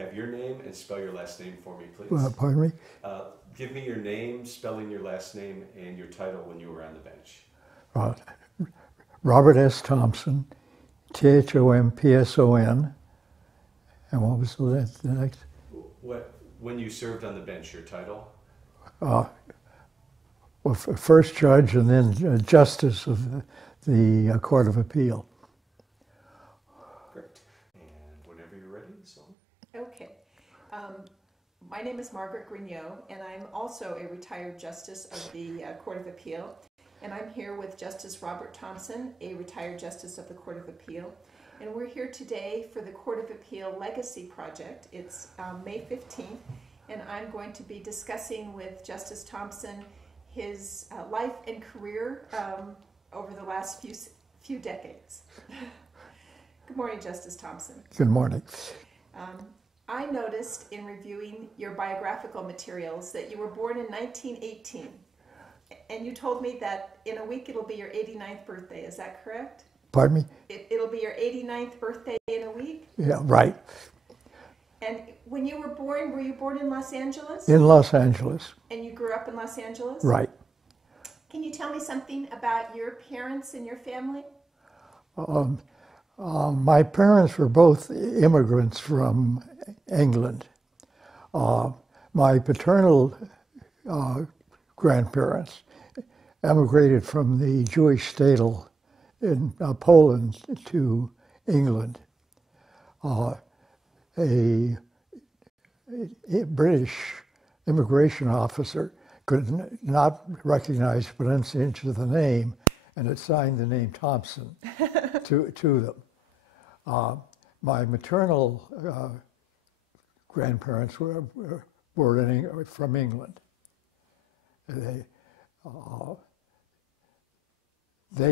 have your name and spell your last name for me, please? Pardon me? Give me your name, spelling your last name, and your title when you were on the bench. Robert S. Thompson, Thompson. And what was the next? When you served on the bench, your title? Well, first judge and then justice of the Court of Appeal. Great. And whenever you're ready, so. Okay. My name is Margaret Grignot, and I'm also a retired justice of the Court of Appeal. And I'm here with Justice Robert Thompson, a retired justice of the Court of Appeal. And we're here today for the Court of Appeal Legacy Project. It's May 15th, and I'm going to be discussing with Justice Thompson his life and career over the last few decades. Good morning, Justice Thompson. Good morning. I noticed in reviewing your biographical materials that you were born in 1918, and you told me that in a week it'll be your 89th birthday. Is that correct? Pardon me? It'll be your 89th birthday in a week? Yeah, right. And when you were you born in Los Angeles? In Los Angeles. And you grew up in Los Angeles? Right. Can you tell me something about your parents and your family? My parents were both immigrants from England. My paternal grandparents emigrated from the Jewish shtetl in Poland to England. A British immigration officer could not recognize the pronunciation of the name and assigned the name Thompson to them. My maternal grandparents were from England. They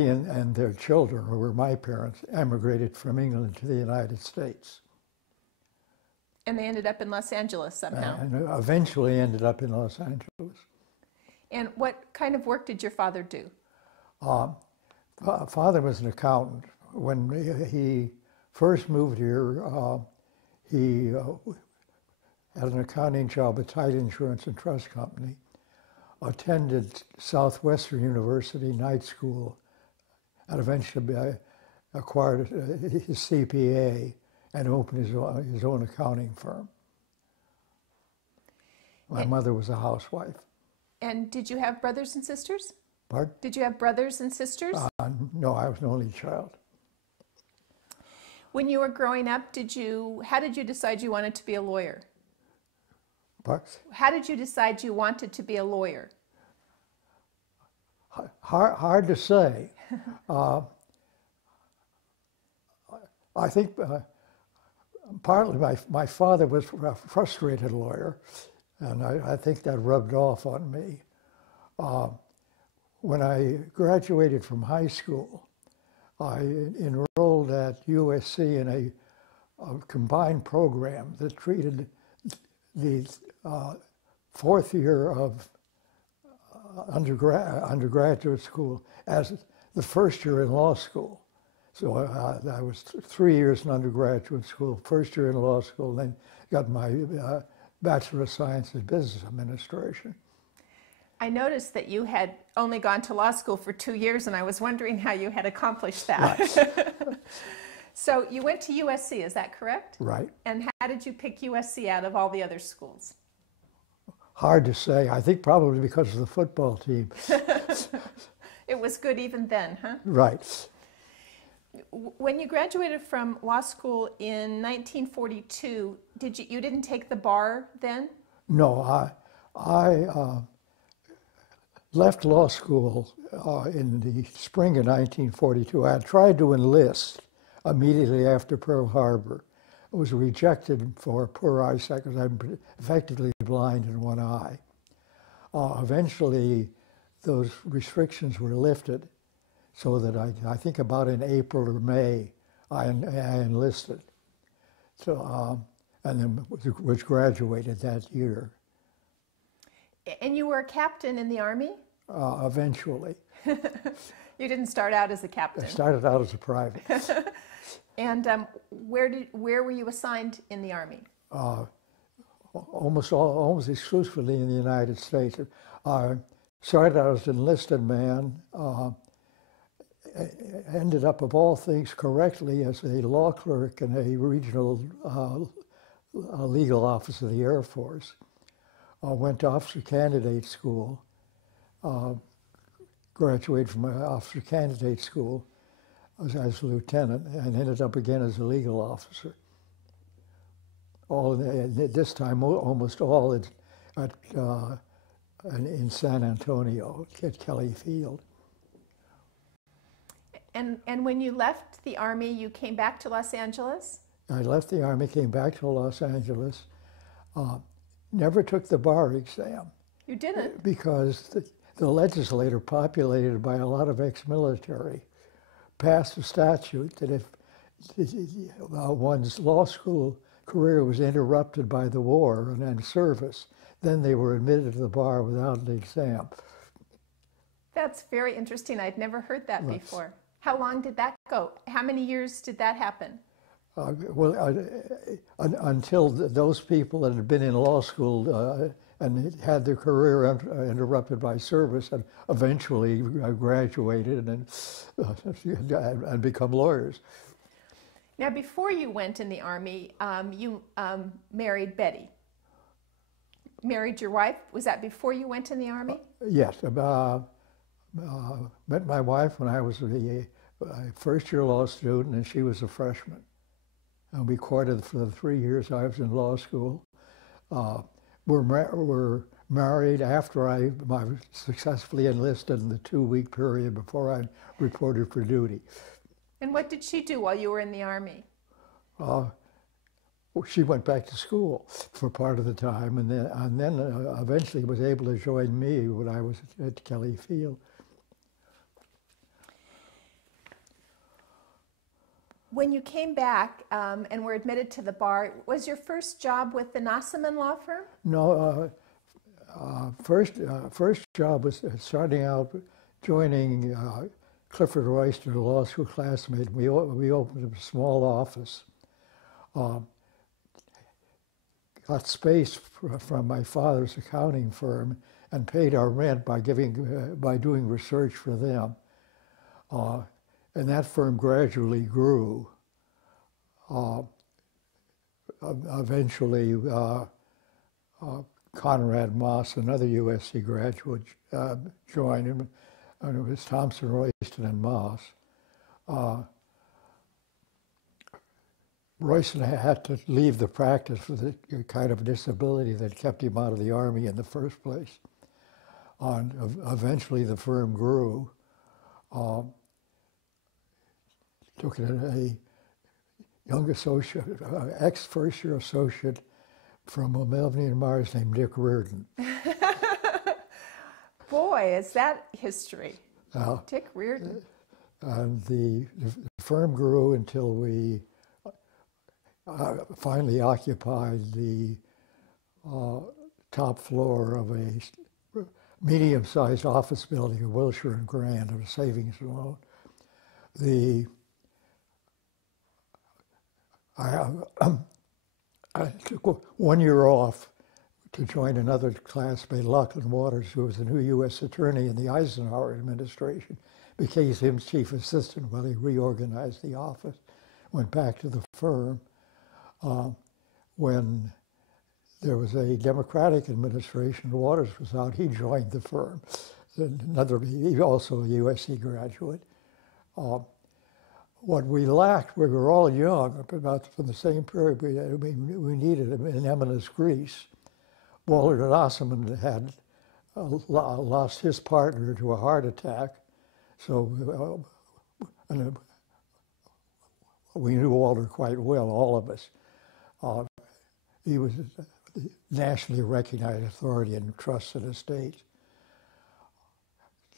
and their children, who were my parents, emigrated from England to the United States. And they ended up in Los Angeles somehow. And eventually ended up in Los Angeles. And what kind of work did your father do? Father was an accountant. When he first moved here, he had an accounting job at Title Insurance and Trust Company, attended Southwestern University night school, and eventually acquired his CPA and opened his own accounting firm. My mother was a housewife. And did you have brothers and sisters? Pardon? Did you have brothers and sisters? No, I was an only child. When you were growing up, how did you decide you wanted to be a lawyer? What? How did you decide you wanted to be a lawyer? Hard to say. I think partly my father was a frustrated lawyer, and I think that rubbed off on me. When I graduated from high school, I enrolled at USC in a combined program that treated the fourth year of undergraduate school as the first year in law school. So I was 3 years in undergraduate school, first year in law school, then got my Bachelor of Science in Business Administration. I noticed that you had only gone to law school for 2 years, and I was wondering how you had accomplished that. Right. So you went to USC, is that correct? Right. And how did you pick USC out of all the other schools? Hard to say. I think probably because of the football team. It was good even then, huh? Right. When you graduated from law school in 1942, you didn't take the bar then? No, I left law school in the spring of 1942. I had tried to enlist immediately after Pearl Harbor. I was rejected for poor eyesight because I'm effectively blind in one eye. Eventually, those restrictions were lifted, so that I think about in April or May, I enlisted. So, and then was graduated that year. And you were a captain in the Army? Eventually. You didn't start out as a captain? I started out as a private. And where were you assigned in the Army? almost exclusively in the United States. I started out as an enlisted man, ended up, of all things, correctly as a law clerk in a regional legal office of the Air Force. Went to officer candidate school, graduated from officer candidate school as a lieutenant, and ended up again as a legal officer. This time, almost all in San Antonio at Kelly Field. And when you left the Army, you came back to Los Angeles? I left the Army, came back to Los Angeles, never took the bar exam. You didn't? Because the legislature, populated by a lot of ex-military, passed a statute that if one's law school career was interrupted by the war and then service, then they were admitted to the bar without an exam. That's very interesting. I'd never heard that before. How long did that go? How many years did that happen? Until those people that had been in law school and had their career interrupted by service and eventually graduated and become lawyers. Now, before you went in the Army, you married Betty. Married your wife? Was that before you went in the Army? Yes. Met my wife when I was a first-year law student, and she was a freshman. And we courted for the 3 years I was in law school. We're married after I successfully enlisted in the 2-week period before I reported for duty. And what did she do while you were in the Army? She went back to school for part of the time, and then eventually was able to join me when I was at Kelly Field. When you came back and were admitted to the bar, was your first job with the Nossaman law firm? No, first job was starting out joining Clifford Royster, a law school classmate. We opened a small office. Got space from my father's accounting firm and paid our rent by doing research for them. And that firm gradually grew. Eventually, Conrad Moss, another USC graduate, joined, and it was Thompson, Royston, and Moss. Royston had to leave the practice for the kind of disability that kept him out of the Army in the first place. Eventually, the firm grew. Took a young associate, ex-first-year associate from Melvin and Mars named Dick Reardon. Boy, is that history. Dick Reardon. And the firm grew until we finally occupied the top floor of a medium-sized office building in Wilshire and Grand, of a savings loan. I took 1 year off to join another classmate, Lachlan Waters, who was the new U.S. attorney in the Eisenhower administration, became his chief assistant while he reorganized the office, went back to the firm. When there was a Democratic administration, Waters was out, he joined the firm. He also a USC graduate. What we lacked, we were all young, about from the same period, we needed an eminence Greece. Walter Nossaman had lost his partner to a heart attack, so we knew Walter quite well, all of us. He was a nationally recognized authority in trusts and estates.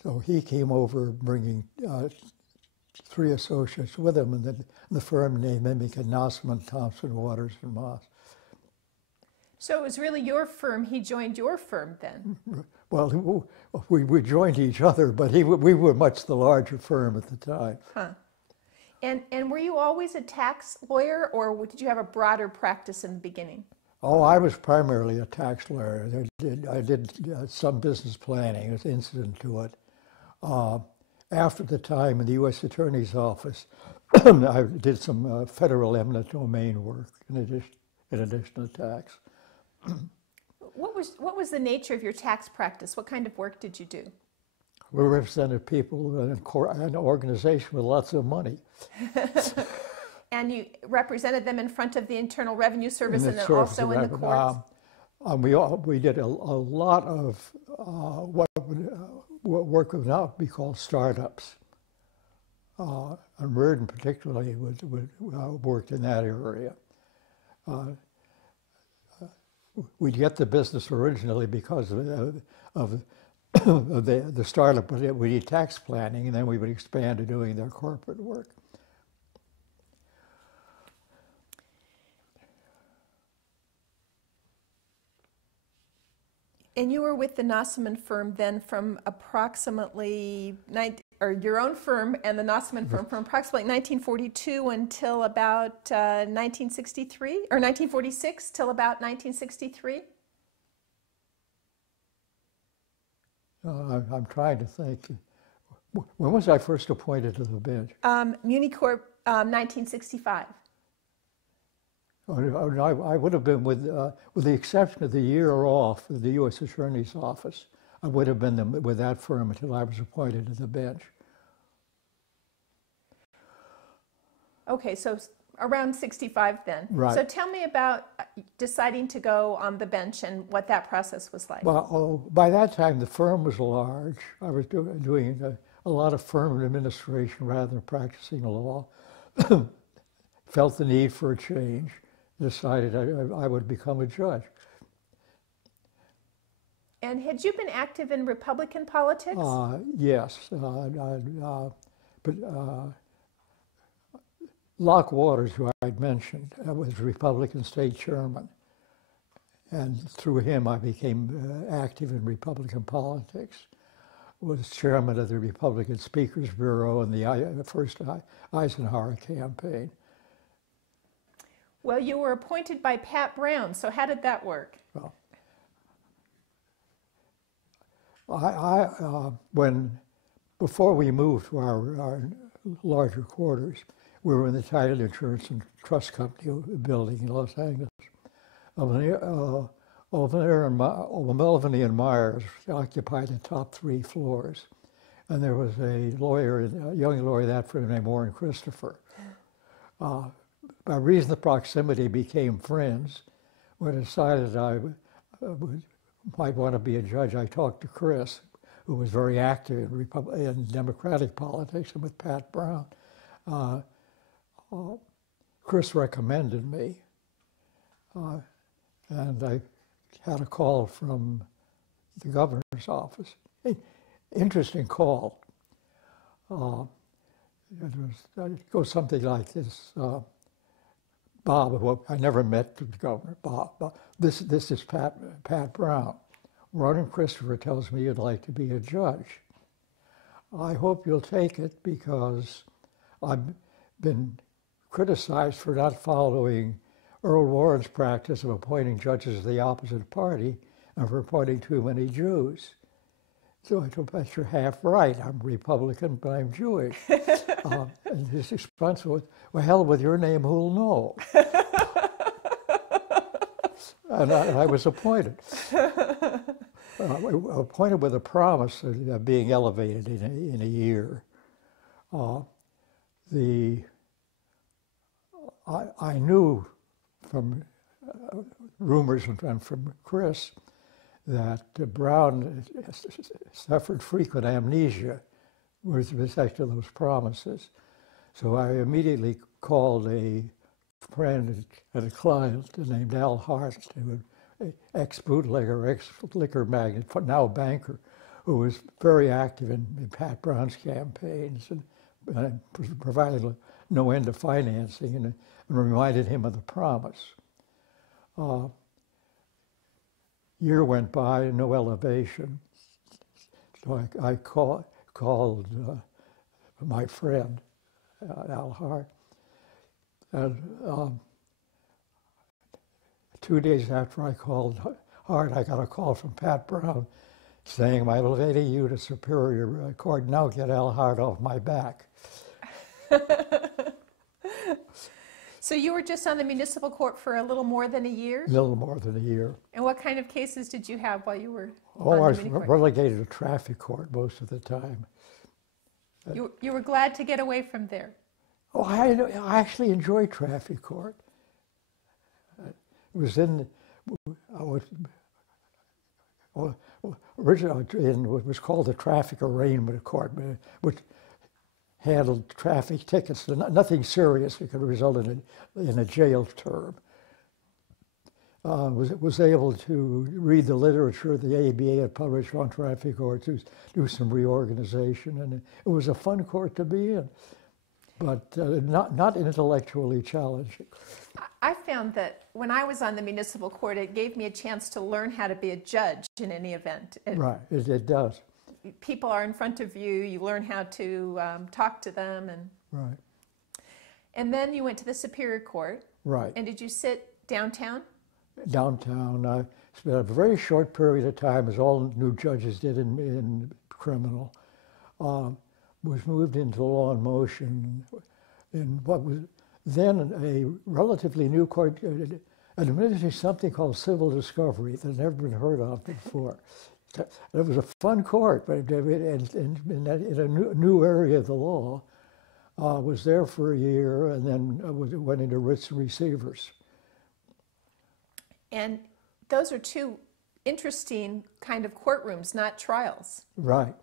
So he came over bringing 3 associates with him, and then the firm named them became Nossaman, Thompson, Waters, and Moss. So it was really your firm. He joined your firm then? Well, we joined each other, but we were much the larger firm at the time. Huh. And were you always a tax lawyer, or did you have a broader practice in the beginning? Oh, I was primarily a tax lawyer. I did some business planning, as incident to it. Uh, After the time in the U.S. Attorney's Office, I did some federal eminent domain work in addition to tax. What was the nature of your tax practice? What kind of work did you do? We represented people in an organization with lots of money. And you represented them in front of the Internal Revenue Service and then Service also in the courts? We did a lot of what work would now be called startups. And Reardon particularly worked in that area. We'd get the business originally because of the startup, but we did tax planning, and then we would expand to doing their corporate work. And you were with the Nossaman firm then from approximately, your own firm and the Nossaman firm from approximately 1942 until about 1963, or 1946 till about 1963? I'm trying to think. When was I first appointed to the bench? Municorp, 1965. I would have been with the exception of the year off with the U.S. Attorney's Office. I would have been with that firm until I was appointed to the bench. Okay, so around 65 then. Right. So tell me about deciding to go on the bench and what that process was like. Well, by that time the firm was large. I was doing a lot of firm administration rather than practicing law. Felt the need for a change. Decided I would become a judge. And had you been active in Republican politics? Yes, but Locke Waters, who I'd mentioned, was Republican state chairman, and through him I became active in Republican politics. Was chairman of the Republican Speakers Bureau in the first Eisenhower campaign. Well, you were appointed by Pat Brown, so how did that work? Well, before we moved to our larger quarters, we were in the Title Insurance and Trust Company building in Los Angeles. Melvin and Myers occupied the top 3 floors, and there was a young lawyer that firm named Warren Christopher. By reason of proximity, became friends. When I decided I might want to be a judge, I talked to Chris, who was very active in Democratic politics, and with Pat Brown. Chris recommended me, and I had a call from the governor's office. Interesting call. It goes something like this. Bob, who I never met the governor, Bob. This is Pat Brown. Ron Christopher tells me you'd like to be a judge. I hope you'll take it because I've been criticized for not following Earl Warren's practice of appointing judges of the opposite party and for appointing too many Jews. So I told him, you're half right. I'm Republican, but I'm Jewish. And his response was, well, hell with your name, who'll know? and I was appointed. Appointed with a promise of being elevated in a year. I knew from rumors and from Chris that Brown suffered frequent amnesia with respect to those promises. So I immediately called a friend and a client named Al Hart, ex-bootlegger, ex-liquor magnate, now banker, who was very active in Pat Brown's campaigns and provided no end of financing and reminded him of the promise. Year went by, no elevation. So I called my friend, Al Hart, and 2 days after I called Hart, I got a call from Pat Brown saying, "I'm elevating you to Superior Court. Now get Al Hart off my back." So you were just on the municipal court for a little more than a year? A little more than a year. And what kind of cases did you have while you were Oh, on I the was mini court? relegated to traffic court most of the time. You were glad to get away from there. Oh, I actually enjoyed traffic court. It was I was originally in what was called the Traffic Arraignment Court, which handled traffic tickets. Nothing serious that could result in a jail term. Was able to read the literature the ABA had published on traffic courts, to do some reorganization, and it was a fun court to be in, but not intellectually challenging. I found that when I was on the municipal court, it gave me a chance to learn how to be a judge in any event. Right, it does. People are in front of you, you learn how to talk to them. Right. And then you went to the Superior Court. Right. And did you sit downtown? Downtown. I spent a very short period of time, as all new judges did in criminal. Was moved into law and motion in what was then a relatively new court, administering something called civil discovery that had never been heard of before. It was a fun court, but in a new area of the law. Was there for a year, and then went into writs and receivers. And those are two interesting kind of courtrooms, not trials. Right.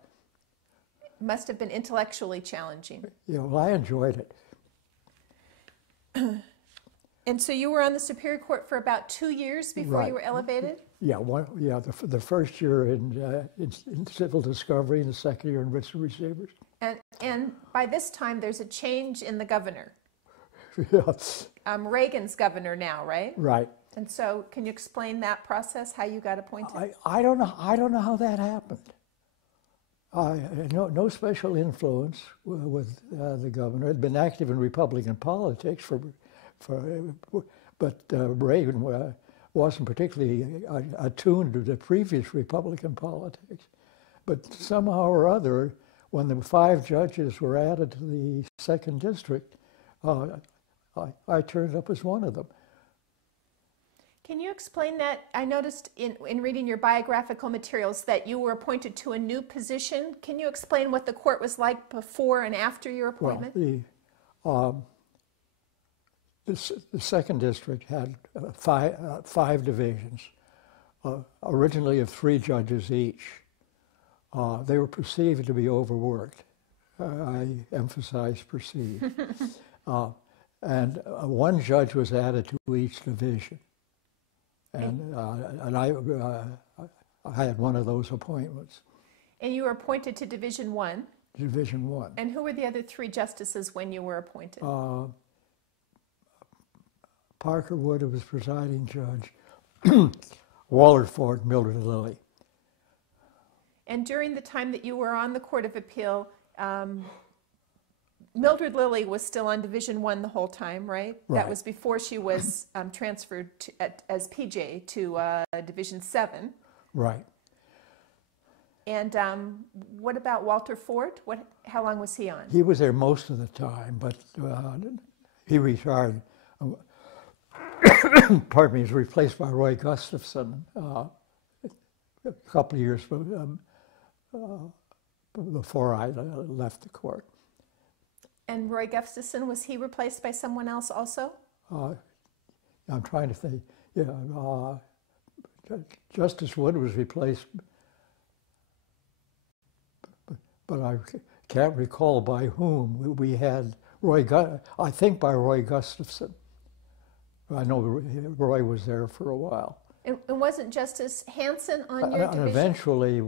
Must have been intellectually challenging. Yeah, well, I enjoyed it. And so you were on the Superior Court for about 2 years before you were elevated? Yeah, the first year in civil discovery, and the second year in writs and receivers. And by this time, there's a change in the governor. Yeah. Reagan's governor now, right? Right. And so, can you explain that process, how you got appointed? I don't know. I don't know how that happened. No special influence with the governor. Had been active in Republican politics but Reagan wasn't particularly attuned to the previous Republican politics. But somehow or other, when the 5 judges were added to the 2nd district, I turned up as one of them. Can you explain that? I noticed in reading your biographical materials that you were appointed to a new position. Can you explain what the court was like before and after your appointment? Well, the 2nd district had 5 divisions, originally of 3 judges each. They were perceived to be overworked. I emphasize perceived. And 1 judge was added to each division. And I had one of those appointments. And you were appointed to Division 1? Division 1. And who were the other 3 justices when you were appointed? Parker Wood, who was presiding judge, Wallard Ford, Mildred Lilly. And during the time that you were on the Court of Appeal, Mildred Lilly was still on Division 1 the whole time, right? Right. That was before she was transferred as PJ to Division 7. Right. And what about Walter Ford? How long was he on? He was there most of the time, but he retired. Pardon me, he was replaced by Roy Gustafson a couple of years before I left the court. And Roy Gustafson, was he replaced by someone else also? I'm trying to think. Yeah, Justice Wood was replaced, but I can't recall by whom. We had I think by Roy Gustafson. I know Roy was there for a while. And wasn't Justice Hanson on your division? And eventually,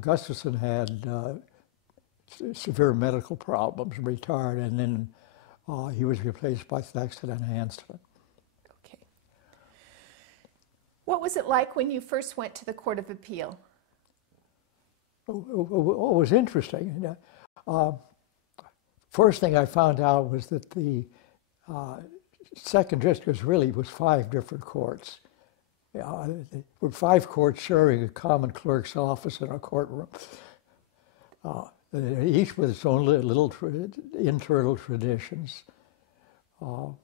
Gustafson had severe medical problems, retired, and then he was replaced by Thaxton and Hansford. Okay. What was it like when you first went to the Court of Appeal? It was interesting. First thing I found out was that the second district really was 5 different courts. With 5 courts sharing a common clerk's office and a courtroom. Each with its own little internal traditions. So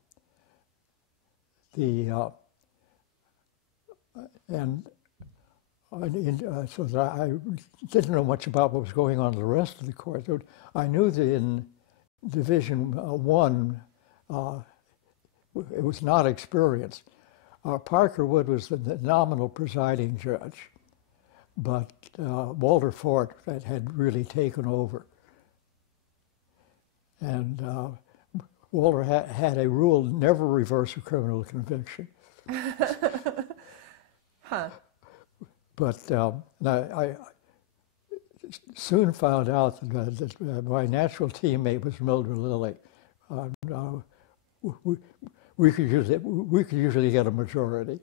that I didn't know much about what was going on in the rest of the court. I knew that in Division 1, it was not experienced. Parker Wood was the nominal presiding judge, but Walter Fort had really taken over. And Walter had a rule, never reverse a criminal conviction. Huh. But I soon found out that my natural teammate was Mildred Lilly. We could usually get a majority.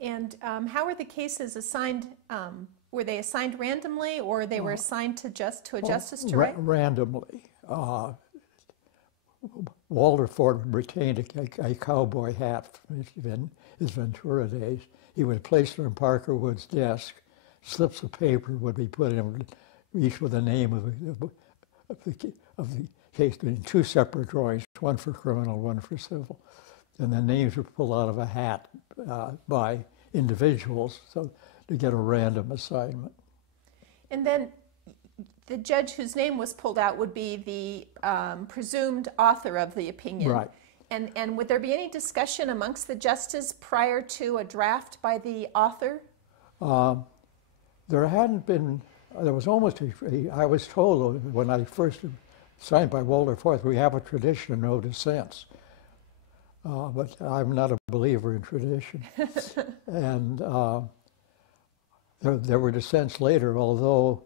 And how were the cases assigned? Were they assigned randomly, or they were assigned to a justice to write? Randomly. Walter Ford retained a cowboy hat from his Ventura days. He would place it on Parker Wood's desk. Slips of paper would be put in, each with the name of the case, in 2 separate drawings, one for criminal, one for civil. And the names were pulled out of a hat by individuals, so to get a random assignment. And then the judge whose name was pulled out would be the presumed author of the opinion. Right. And would there be any discussion amongst the justices prior to a draft by the author? There hadn't been, there was almost I was told when I first signed by Walter Forth, we have a tradition of no dissents. But I'm not a believer in tradition. And there were dissents later, although,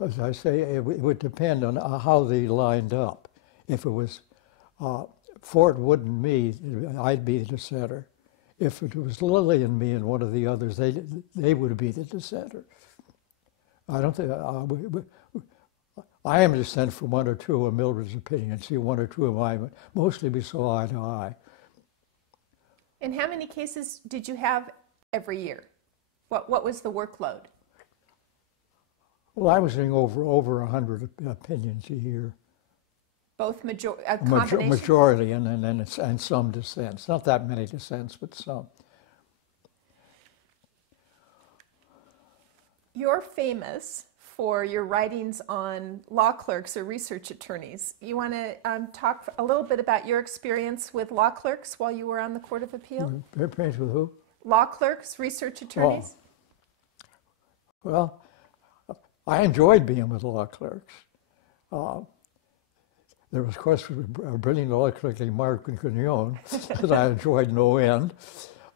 as I say, it would depend on how they lined up. If it was Fort Wood and me, I'd be the dissenter. If it was Lilly and me and one of the others, they would be the dissenter. I don't think, I am dissent from 1 or 2 of Mildred's opinion, see 1 or 2 of mine, mostly we saw eye to eye. And how many cases did you have every year? What was the workload? Well, I was doing over 100 opinions a year. Both combination? Majority and some dissents. Not that many dissents, but some. You're famous for your writings on law clerks or research attorneys. You want to talk a little bit about your experience with law clerks while you were on the Court of Appeal? Experience with who? Law clerks, research attorneys? Oh. Well, I enjoyed being with law clerks. There was, of course, a brilliant law clerk named Mark Grignon that I enjoyed no end.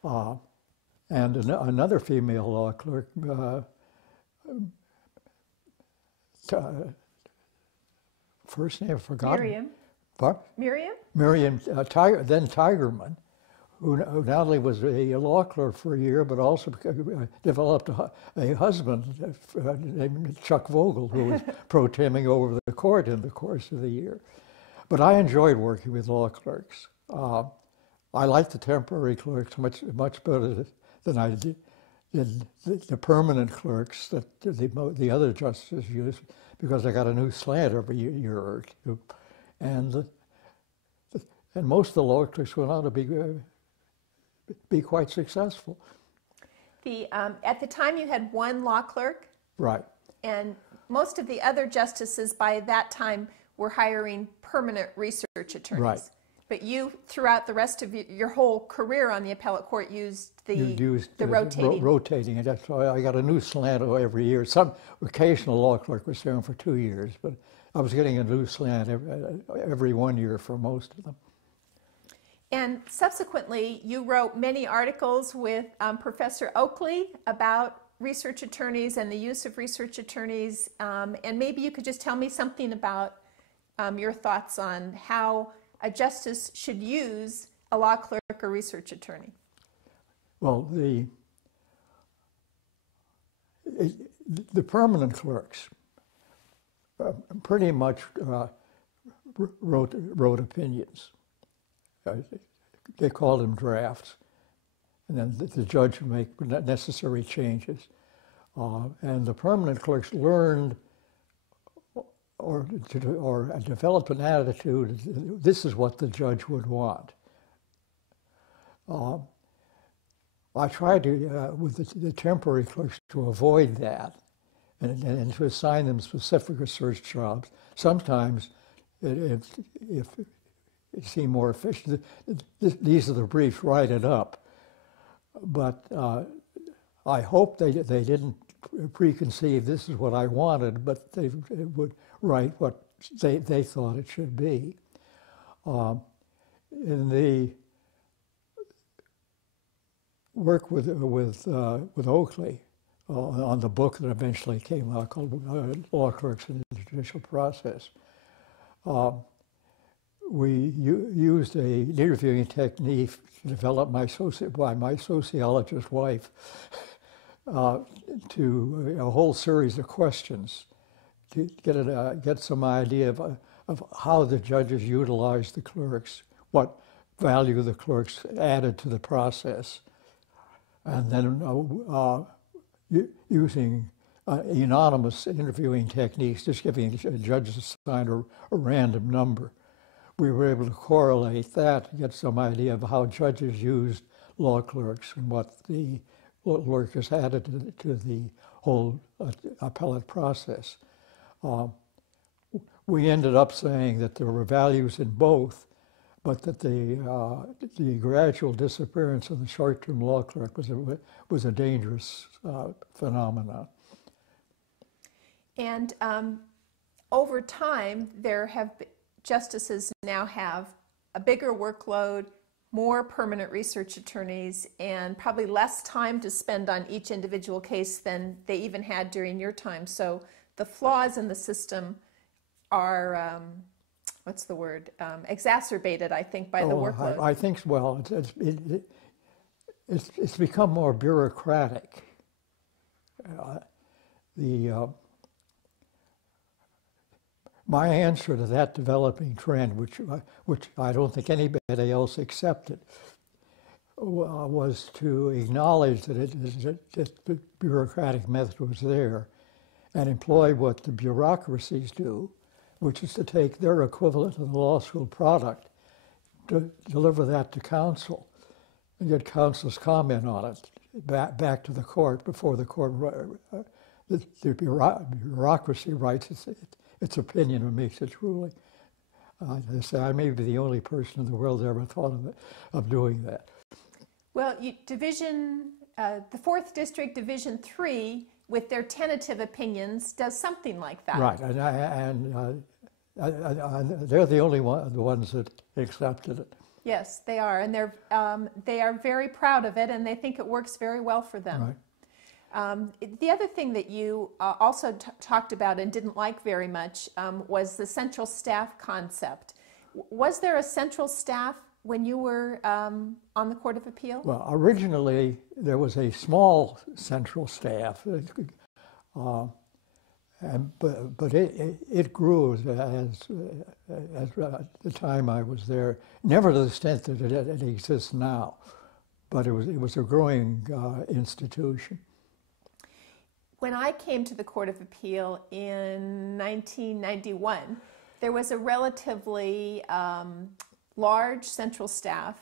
And another female law clerk, first name forgotten. Miriam. What? Miriam? Miriam, then Tigerman, who not only was a law clerk for a year, but also developed a husband named Chuck Vogel, who was pro temping over the court in the course of the year. But I enjoyed working with law clerks. I liked the temporary clerks much better than I did the permanent clerks that the other justices used, because I got a new slant every year or 2. And most of the law clerks went on to be quite successful. At the time you had 1 law clerk? Right. And most of the other justices by that time were hiring permanent research attorneys. Right. But you, throughout the rest of your whole career on the appellate court, used the rotating. Rotating. That's why I got a new slant every year. Some occasional law clerk was there for 2 years, but I was getting a new slant every 1 year for most of them. And subsequently, you wrote many articles with Professor Oakley about research attorneys and the use of research attorneys. And maybe you could just tell me something about your thoughts on how a justice should use a law clerk or research attorney. Well, the permanent clerks pretty much wrote opinions. They called them drafts. And then the judge would make necessary changes. And the permanent clerks learned or developed an attitude, this is what the judge would want. I tried to, with the temporary clerks, to avoid that and to assign them specific research jobs. Sometimes, if it seemed more efficient, these are the briefs, write it up. But I hope they didn't preconceive this is what I wanted, but they would write what they thought it should be. In the work with Oakley on the book that eventually came out called Law Clerks in the Judicial Process, we used an interviewing technique developed by my sociologist wife to a whole series of questions to get some idea of how the judges utilized the clerks, what value the clerks added to the process, and then using anonymous interviewing techniques, just giving judges assigned a random number. We were able to correlate that to get some idea of how judges used law clerks and what the clerks added to the whole appellate process. We ended up saying that there were values in both, but that the gradual disappearance of the short-term law clerk was a dangerous phenomenon. And over time, justices now have a bigger workload, more permanent research attorneys, and probably less time to spend on each individual case than they even had during your time. So the flaws in the system are, exacerbated, I think, by the workload. I think, well, it's become more bureaucratic. My answer to that developing trend, which I don't think anybody else accepted, was to acknowledge that the bureaucratic method was there and employ what the bureaucracies do, which is to take their equivalent of the law school product, to deliver that to counsel and get counsel's comment on it back to the court before the court, the bureaucracy writes its opinion and makes its ruling. I say I may be the only person in the world that ever thought of doing that. Well, the 4th District Division 3, with their tentative opinions, does something like that. Right, and they're the only the ones that accepted it. Yes, they are, and they are very proud of it, and they think it works very well for them. Right. The other thing that you also talked about and didn't like very much was the central staff concept. Was there a central staff when you were on the Court of Appeal? Well, originally there was a small central staff, but it grew as the time I was there. Never to the extent that it exists now, but it was a growing institution. When I came to the Court of Appeal in 1991, there was a relatively large central staff,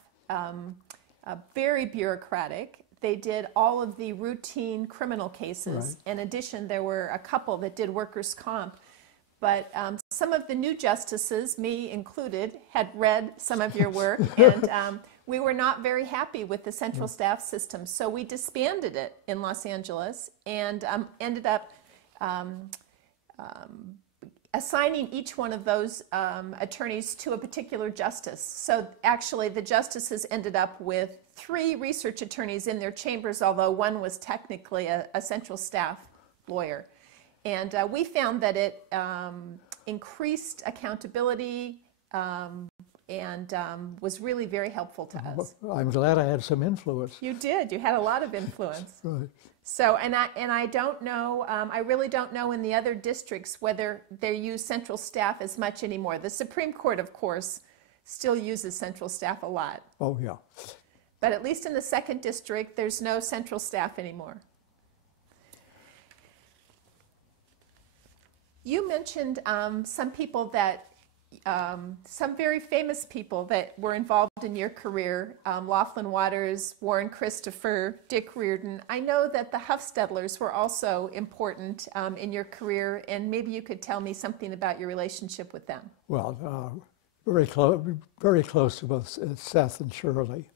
very bureaucratic. They did all of the routine criminal cases. Right. In addition, there were a couple that did workers' comp. But some of the new justices, me included, had read some of your work, and we were not very happy with the central staff system. So we disbanded it in Los Angeles and ended up assigning each one of those attorneys to a particular justice. So actually the justices ended up with 3 research attorneys in their chambers, although one was technically a central staff lawyer. And we found that it increased accountability, and was really very helpful to us. I'm glad I had some influence. You did. You had a lot of influence. Right. So, and I don't know, I really don't know in the other districts whether they use central staff as much anymore. The Supreme Court, of course, still uses central staff a lot. Oh, yeah. But at least in the 2nd District, there's no central staff anymore. You mentioned some people that, some very famous people that were involved in your career, Laughlin Waters, Warren Christopher, Dick Reardon. I know that the Huffstettlers were also important in your career, and maybe you could tell me something about your relationship with them. Well, very close to both Seth and Shirley.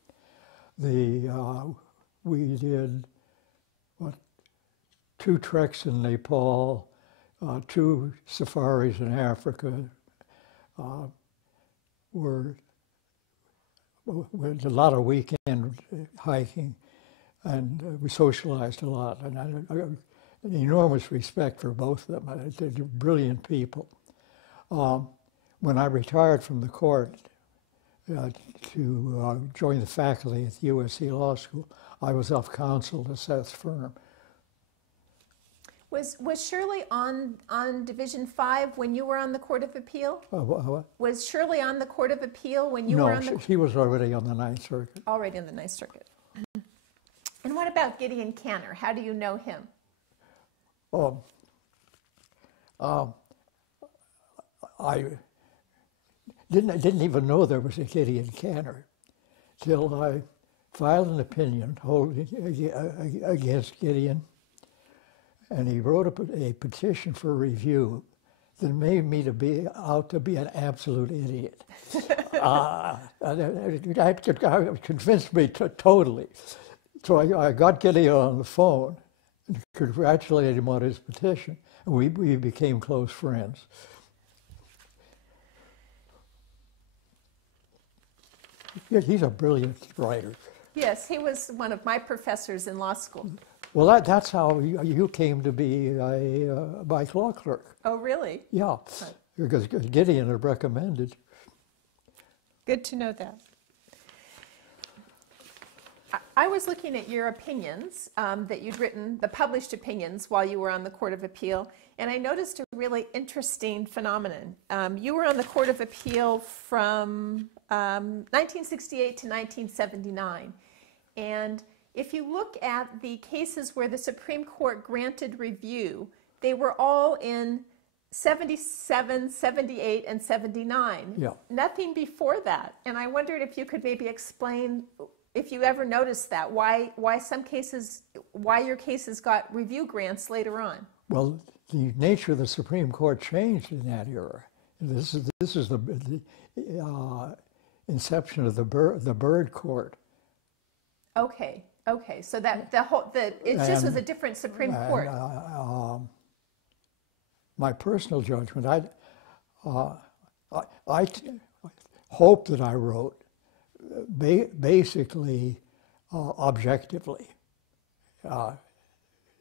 We did, 2 treks in Nepal, 2 safaris in Africa. We did a lot of weekend hiking, and we socialized a lot. And I an enormous respect for both of them. They're brilliant people. When I retired from the court to join the faculty at the USC Law School, I was off counsel to Seth's firm. Was Shirley on Division 5 when you were on the Court of Appeal? What? Was Shirley on the Court of Appeal when you No, were on the... she was already on the Ninth Circuit. Already on the Ninth Circuit. And what about Gideon Canner? How do you know him? I didn't even know there was a Gideon Canner till I filed an opinion holding against Gideon, and he wrote a petition for review that made me out to be an absolute idiot. It convinced me totally. So I got Gideon on the phone and congratulated him on his petition, and we became close friends. He's a brilliant writer. Yes, he was one of my professors in law school. Well, that's how you came to be my law clerk. Oh, really? Yeah, because Gideon had recommended. Good to know that. I was looking at your opinions that you'd written, the published opinions, while you were on the Court of Appeal, and I noticed a really interesting phenomenon. You were on the Court of Appeal from 1968 to 1979, and if you look at the cases where the Supreme Court granted review, they were all in 77, 78, and 79. Yeah. Nothing before that. And I wondered if you could maybe explain, if you ever noticed that, why your cases got review grants later on. Well, the nature of the Supreme Court changed in that era. This is the inception of the Byrd Court. Okay. So that it just was a different Supreme Court. My personal judgment, I hope that I wrote basically objectively,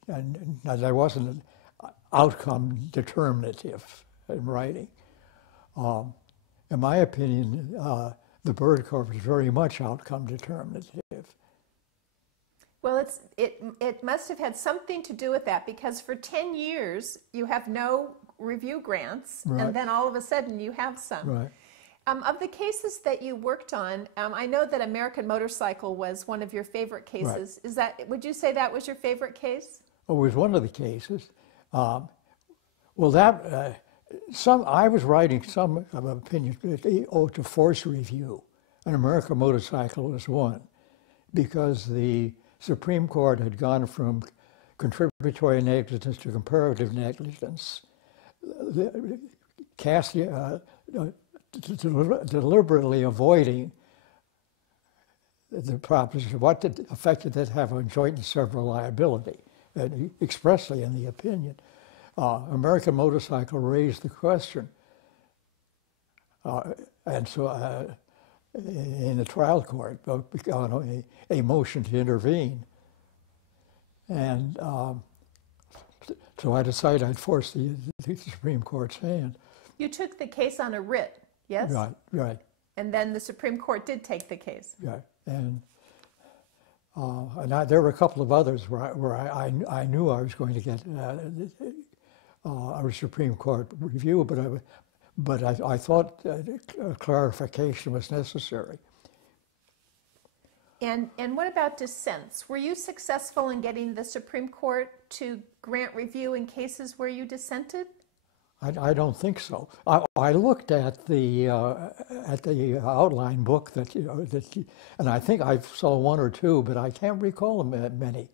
and I wasn't outcome determinative in writing. In my opinion, the Byrd Court was very much outcome determinative. Well, it must have had something to do with that, because for 10 years you have no review grants, Right. and then all of a sudden you have some. Right. Of the cases that you worked on, I know that American Motorcycle was one of your favorite cases. Right. Would you say that was your favorite case? It was one of the cases. I was writing some opinions to force review, and American Motorcycle was one, because the Supreme Court had gone from contributory negligence to comparative negligence, deliberately avoiding the proposition, what effect did that have on joint and several liability, and expressly in the opinion. American Motorcycle raised the question, and so in the trial court, on a motion to intervene. And so I decided I'd force the Supreme Court's hand. You took the case on a writ. Yes? Right, right, And then the Supreme Court did take the case. right. And there were a couple of others where I knew I was going to get a Supreme Court review, but I thought clarification was necessary. And what about dissents? Were you successful in getting the Supreme Court to grant review in cases where you dissented? I don't think so. I looked at the outline book and I think I saw one or two, but I can't recall many.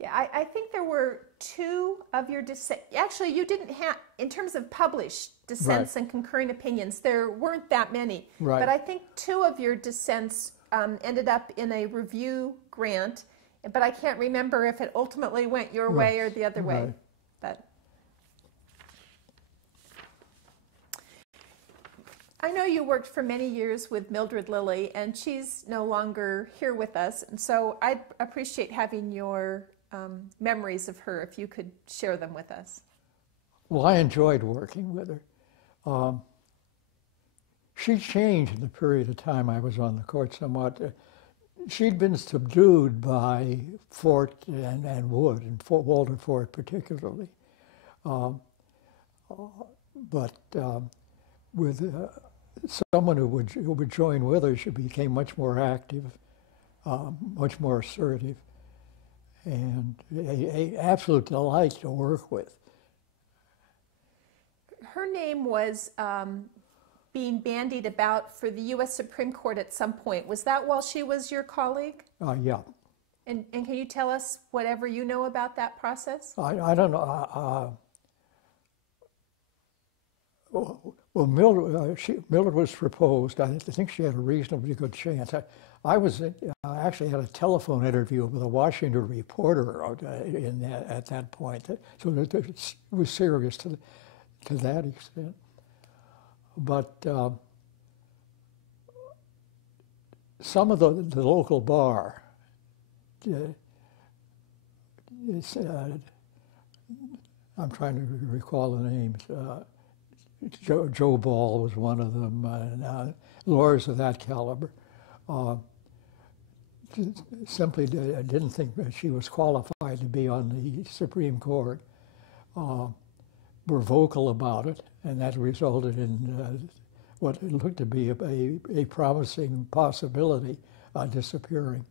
Yeah, I think there were two of your dissent. Actually, you didn't have, in terms of published dissents and concurring opinions, there weren't that many. Right. But I think two of your dissents ended up in a review grant, but I can't remember if it ultimately went your way or the other way. Right. But I know you worked for many years with Mildred Lilly, and she's no longer here with us, and so I'd appreciate having your memories of her, if you could share them with us. Well, I enjoyed working with her. She changed in the period of time I was on the court somewhat. She'd been subdued by Fort and Wood, and Walter Fort particularly. But with someone who would join with her, she became much more active, much more assertive, and a absolute delight to work with. Her name was being bandied about for the U.S. Supreme Court at some point. Was that while she was your colleague? Yeah. And can you tell us whatever you know about that process? I don't know. Well, Mildred was proposed. I think she had a reasonably good chance. I actually had a telephone interview with a Washington reporter at that point, so it was serious to that extent. But some of the local bar, I'm trying to recall the names. Joe Ball was one of them, and lawyers of that caliber. Simply didn't think that she was qualified to be on the Supreme Court. Were vocal about it, and that resulted in what looked to be a promising possibility disappearing.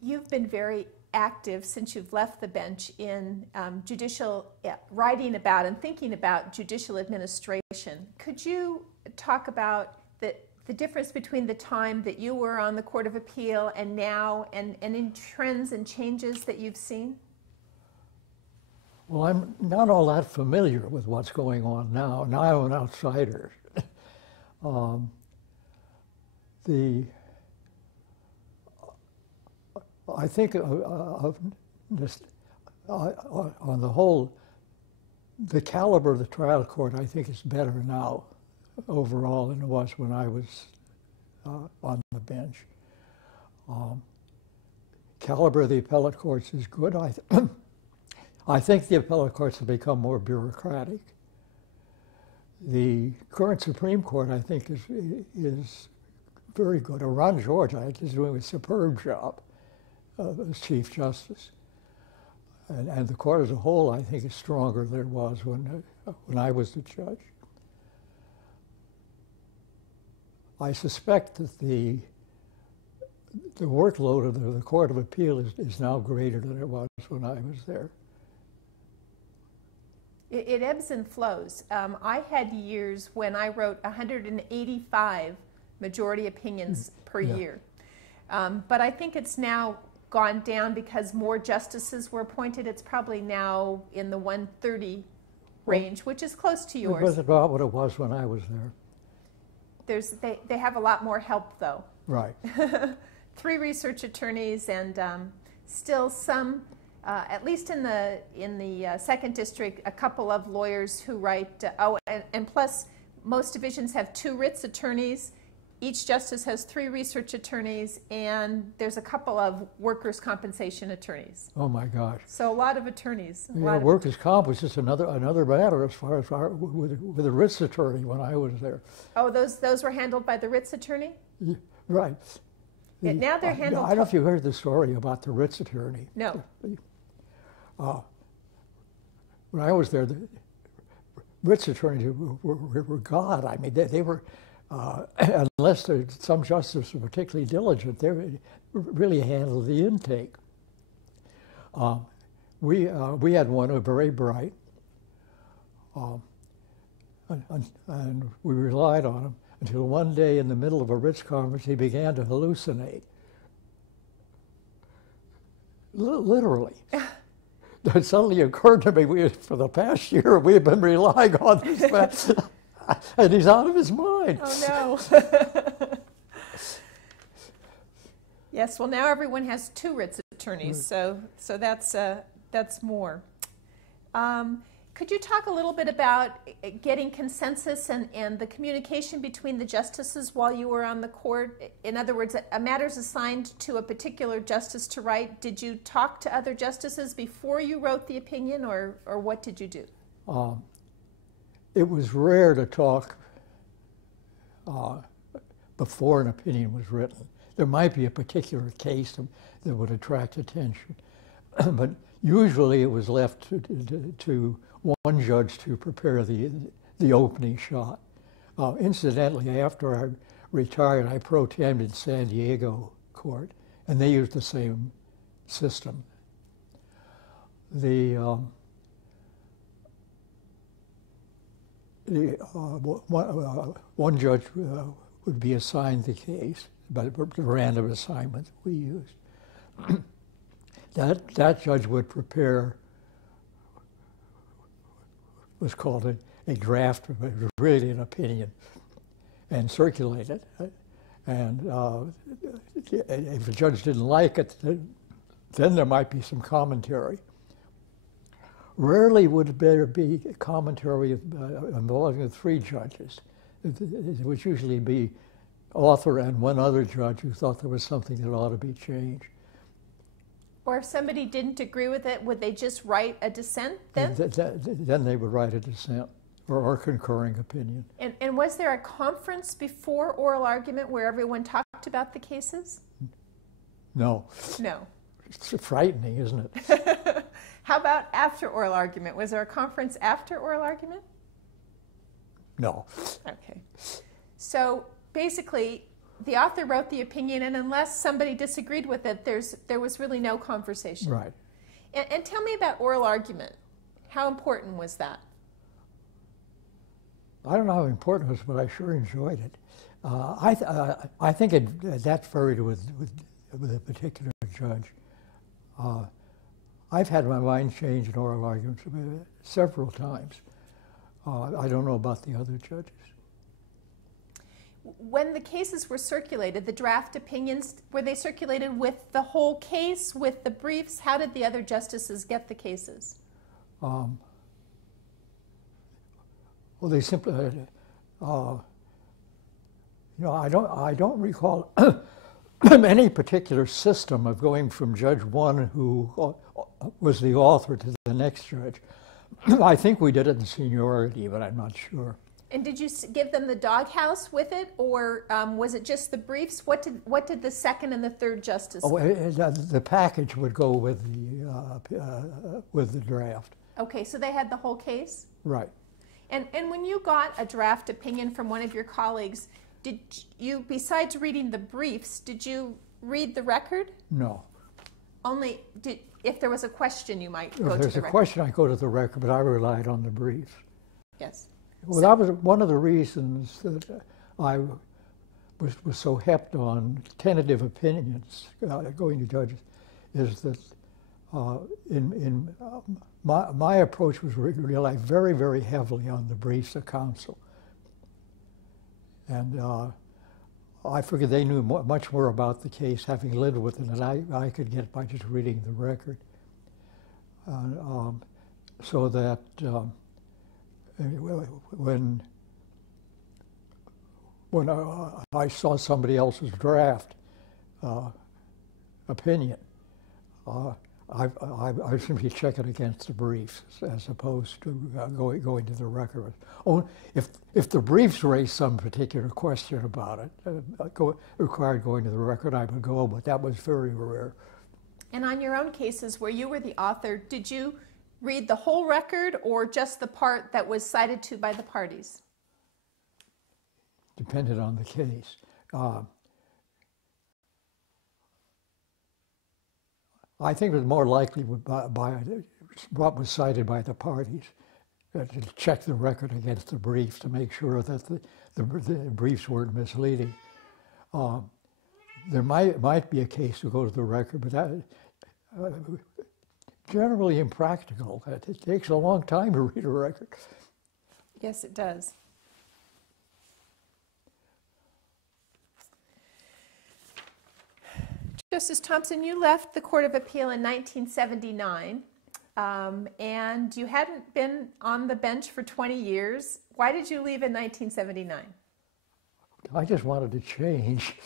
You've been very active since you've left the bench in writing about and thinking about judicial administration. Could you talk about the difference between the time that you were on the Court of Appeal and now, and in trends and changes that you've seen? Well, I'm not all that familiar with what's going on now. Now I'm an outsider. I think on the whole, the caliber of the trial court, I think, is better now overall than it was when I was on the bench. Caliber of the appellate courts is good. I think the appellate courts have become more bureaucratic. The current Supreme Court, I think, is very good. Ron George, I think, is doing a superb job as Chief Justice. And the court as a whole, I think, is stronger than it was when I was the judge. I suspect that the workload of the Court of Appeal is now greater than it was when I was there. It ebbs and flows. I had years when I wrote 185 majority opinions per year. But I think it's now gone down because more justices were appointed. It's probably now in the 130 range, which is close to yours. It was about what it was when I was there. They have a lot more help, though. Right. 3 research attorneys and still some, at least in the 2nd District, a couple of lawyers who write, and plus most divisions have 2 Writs attorneys each justice has 3 research attorneys, and there's a couple of workers' compensation attorneys. Oh my gosh. So a lot of attorneys. Yeah, workers' comp was just another matter as far as with the Ritz attorney when I was there. Oh, those were handled by the Ritz attorney? Yeah, right. Yeah, now they're handled. I don't know if you heard the story about the Ritz attorney. No. When I was there, the Ritz attorneys were God. I mean, they were, unless some justices were particularly diligent, they really handled the intake. We had one who was very bright, and we relied on him until one day in the middle of a Ritz conference, he began to hallucinate. Literally. It suddenly occurred to me, for the past year, we have been relying on this man, and he's out of his mind. Oh, no. Yes, well, now everyone has 2 Ritz attorneys, so that's more. Could you talk a little bit about getting consensus and the communication between the justices while you were on the court? In other words, a matter's assigned to a particular justice to write. Did you talk to other justices before you wrote the opinion, or what did you do? It was rare to talk before an opinion was written. There might be a particular case that would attract attention, but usually it was left to one judge to prepare the opening shot. Incidentally, after I retired, I pro tem'd in San Diego court, and they used the same system. One judge would be assigned the case, but the random assignment we used. That judge would prepare what's called a draft, it was really an opinion, and circulate it. And if the judge didn't like it, then there might be some commentary. Rarely would there be a commentary involving 3 judges. It would usually be author and one other judge who thought there was something that ought to be changed. Or if somebody didn't agree with it, would they just write a dissent then? Then they would write a dissent or concurring opinion. And was there a conference before oral argument where everyone talked about the cases? No. No. It's frightening, isn't it? How about after oral argument? Was there a conference after oral argument? No. Okay. So basically, the author wrote the opinion, and unless somebody disagreed with it, there was really no conversation. Right. And tell me about oral argument. How important was that? I don't know how important it was, but I sure enjoyed it. I think that varied with a particular judge. I've had my mind changed in oral arguments several times. I don't know about the other judges. When the cases were circulated, the draft opinions, were they circulated with the whole case, with the briefs? How did the other justices get the cases? Well, they simply, I don't recall any particular system of going from Judge 1, who was the author, to the next judge. I think we did it in seniority, but I'm not sure. And did you give them the doghouse with it, or was it just the briefs? What did the second and the third justice? Oh, the package would go with the draft. Okay, so they had the whole case? Right. And when you got a draft opinion from one of your colleagues, did you, besides reading the briefs, did you read the record? No. Only if there was a question, you might go to the record. If there's a question, I go to the record, but I relied on the briefs. Yes. Well, that was one of the reasons that I was so hepped on tentative opinions going to judges, is that my approach was relied very, very heavily on the briefs of counsel. And I figured they knew much more about the case, having lived with it, than I could get by just reading the record. So that when when I saw somebody else's draft opinion, I simply check it against the briefs as opposed to going to the record. If the briefs raised some particular question about it, required going to the record, I would go, but that was very rare. And on your own cases where you were the author, did you read the whole record or just the part that was cited to by the parties? Depended on the case. I think it was more likely by what was cited by the parties to check the record against the briefs to make sure that the briefs weren't misleading. There might be a case to go to the record, but that generally impractical. It takes a long time to read a record. Yes, it does. Justice Thompson, you left the Court of Appeal in 1979, and you hadn't been on the bench for 20 years. Why did you leave in 1979? I just wanted to change.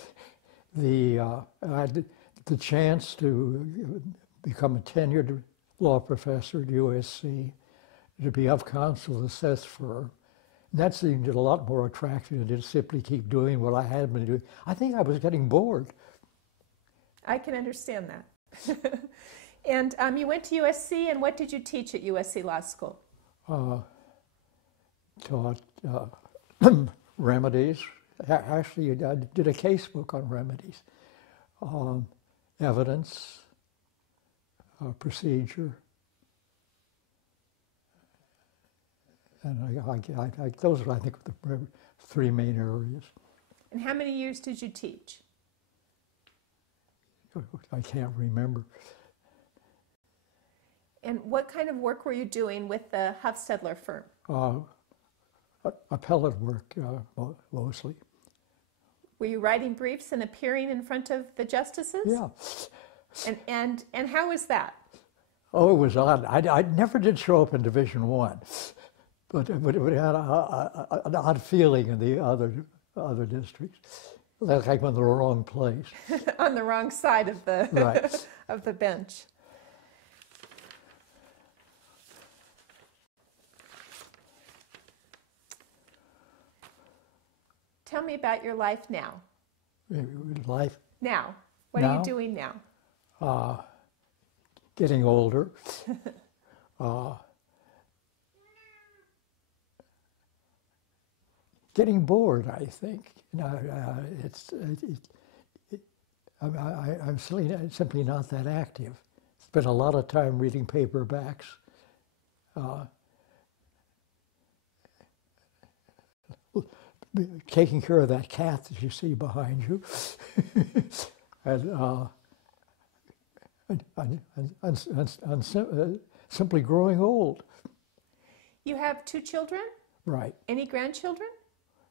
I had the chance to become a tenured law professor at USC, to be of counsel assessed firm. That seemed a lot more attractive than to simply keep doing what I had been doing. I think I was getting bored. I can understand that. And you went to USC, and what did you teach at USC Law School? Taught remedies. Actually, I did a case book on remedies, evidence, procedure, and those are, I think, the three main areas. And how many years did you teach? I can't remember. And what kind of work were you doing with the Huffstedler firm? Appellate work, mostly. Were you writing briefs and appearing in front of the justices? Yeah. And how was that? Oh, it was odd. I never did show up in Division I, but it had an odd feeling in the other districts. Like I'm in the wrong place. On the wrong side of the right. of the bench. Tell me about your life now. Life? Now. What are you doing now? Getting older. Getting bored, I think. I'm simply not that active. Spent a lot of time reading paperbacks. Taking care of that cat that you see behind you. and simply growing old. You have 2 children? Right. Any grandchildren?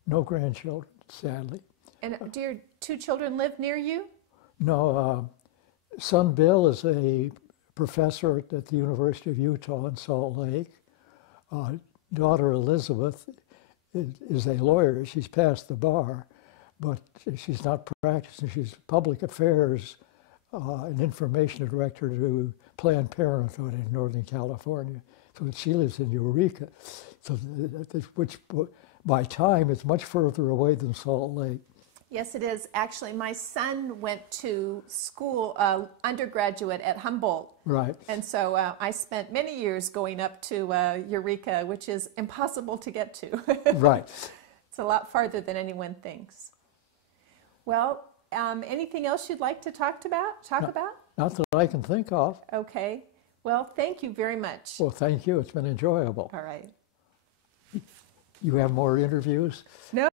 No grandchildren, sadly. And do your 2 children live near you? No, son Bill is a professor at the University of Utah in Salt Lake. Daughter Elizabeth is a lawyer. She's passed the bar, but she's not practicing. She's public affairs and information director to Planned Parenthood in Northern California. So she lives in Eureka, which by time is much further away than Salt Lake. Yes, it is. Actually, my son went to school, undergraduate at Humboldt. Right. And so I spent many years going up to Eureka, which is impossible to get to. Right. It's a lot farther than anyone thinks. Well, anything else you'd like to talk about? Not that I can think of. Okay. Well, thank you very much. Well, thank you. It's been enjoyable. All right. You have more interviews? No.